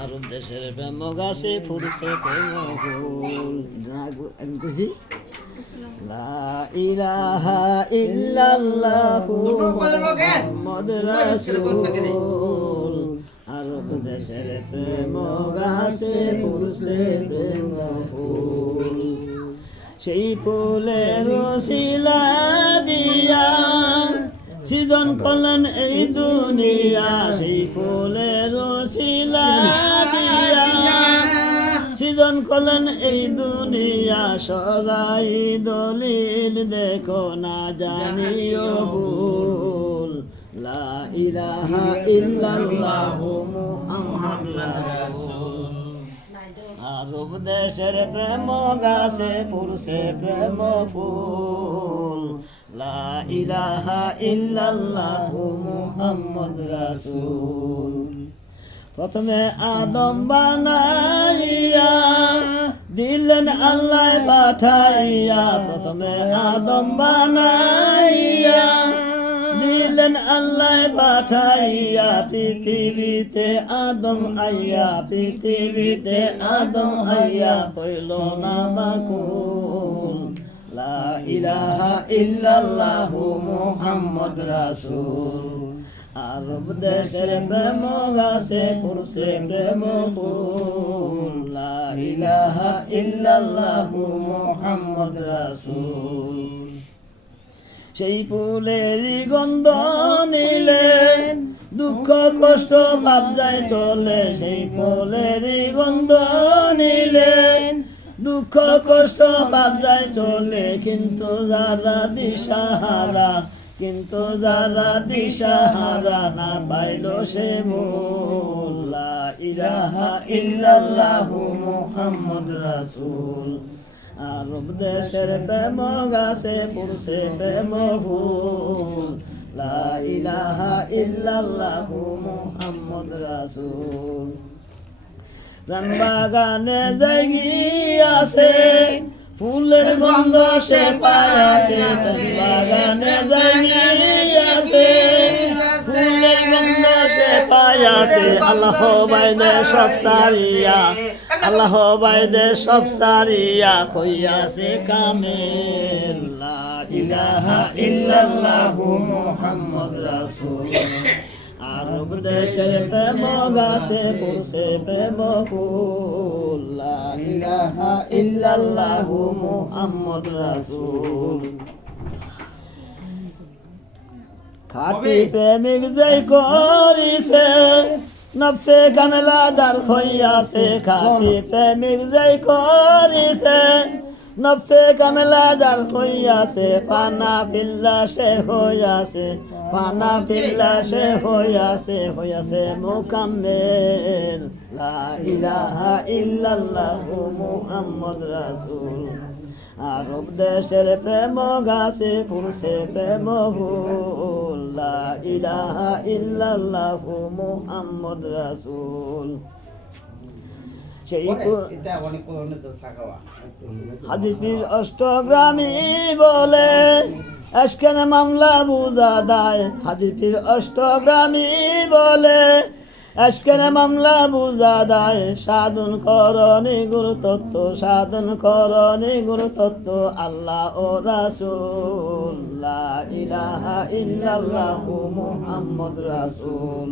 আরব দেশের প্রেম গাছে ফুরছে প্রেম ফুল খুশি লা ইলাহা ইল্লাল্লাহু মুহাম্মদ রাসূল আরব দেশের প্রেম গাছে ফুরছে প্রেম ফুল সেই ফুলের শিলা দিয়া সৃজন করলেন এই দুনিয়া সেই ফুলের শিলা দিয়া সৃজন করলেন এই দুনিয়া সরাই দলিল দেখো না জানিও ভুল লা ইলাহা ইল্লাল্লাহু মুহাম্মাদুর রাসূল আরব দেশের প্রেম গাছে ফুরছে প্রেম ফুল লা ইলাহা ইল্লাল্লাহু মুহাম্মদ রাসূল প্রথমে আদম বানাইয়া দিলেন আল্লাহ পাঠাইয়া প্রথমে আদম বানাইয়া দিলেন আল্লাহ পাঠাইয়া পৃথিবীতে আদম আইয়া পৃথিবীতে আদম আইয়া হইল না মাকুল লা ইলাহা ইল্লাল্লাহু মুহাম্মদ রাসূল আরব দেশের প্রেম গাছে ফুরছে প্রেম ফুল লা ইলাহা ইল্লাল্লাহু মুহাম্মদ রাসূল সেই ফুলেরই গন্ধ নিলে দুঃখ কষ্ট ভাব যায় চলে সেই ফুলেরই গন্ধ নিলে দুঃখ কষ্ট ভাব যায় চলে কিন্তু যারা দিশাহারা না পাইল সে মূল লা ইলাহা ইল্লাল্লাহু মুহাম্মদ রাসূল আরব দেশের প্রেম গাছে ফুরছে প্রেম ফুল লা ইলাহা ইল্লাল্লাহু মুহাম্মদ রাসূল প্রেম বাগানে জাগিয়াছে ফুলের গন্ধ সে পায়াছে প্রেম বাগানে জাগিয়াছে ফুলের গন্ধ সে পায়াছে আল্লাহ বাইদে সব সারিয়া আল্লাহ বাইদে সব সারিয়া কইয়াছে কামেল লা ইলাহা ইল্লাল্লাহু মুহাম্মদ রাসূল আরব দেশের প্রেম গাছে ফুরছে প্রেম ফুল লা ইলাহা ইল্লাল্লাহু মুহাম্মদ রাসূল খাঁটি প্রেমিক যেই করিছে নফসে কামেলাদার হইয়াছে খাঁটি প্রেমিক যেই করিছে নফসে কামেলাদার হইয়াছে পানা ফিল্লা সে হইয়াছে পানা ফিল্লা সে হইয়াছে মুকাম্মেল লা ইলাহা ইল্লাল্লাহু মুহাম্মদ রাসূল আরব দেশের প্রেম গাছে ফুরছে প্রেম ফুল লা ইলাহা ইল্লাল্লাহু মুহাম্মদ রাসূল সেই হাদিসের অষ্টগ্রামী বলে আজকের মামলা বুঝা দেয় হাদিসের অষ্টগ্রামী বলে আজকের মামলা বুঝা দেয় সাধন করণী গুরুতত্ত্ব আল্লাহ ও রাসূল লা ইলাহা ইল্লাল্লাহু মুহাম্মদ রাসূল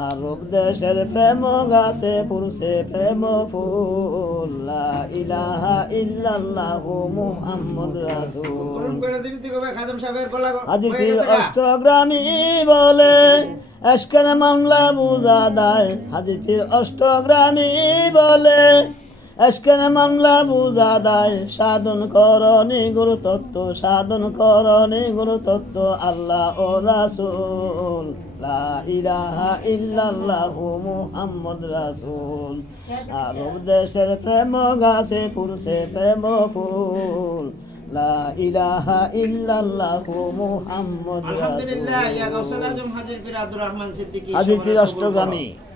আরব দেশের প্রেম গাছে ফুরছে প্রেম ফুল লা ইলাহা ইল্লাল্লাহু মুহাম্মদ রাসূল হাদিসের অষ্টগ্রামী বলে আজকের মামলা বুঝা দেয় হাদিসের অষ্টগ্রামী বলে আজকের মামলা বুঝা দেয় সাধন করণী গুরুতত্ত্ব আল্লাহ ও রাসূল লা ইলাহা ইল্লাল্লাহু মুহাম্মদ রাসূল আরব দেশের প্রেম গাছে ফুরছে প্রেম ফুল লা ইলাহা ইল্লাল্লাহু মুহাম্মদ রাসূল হাদিস পীর অষ্টগ্রামী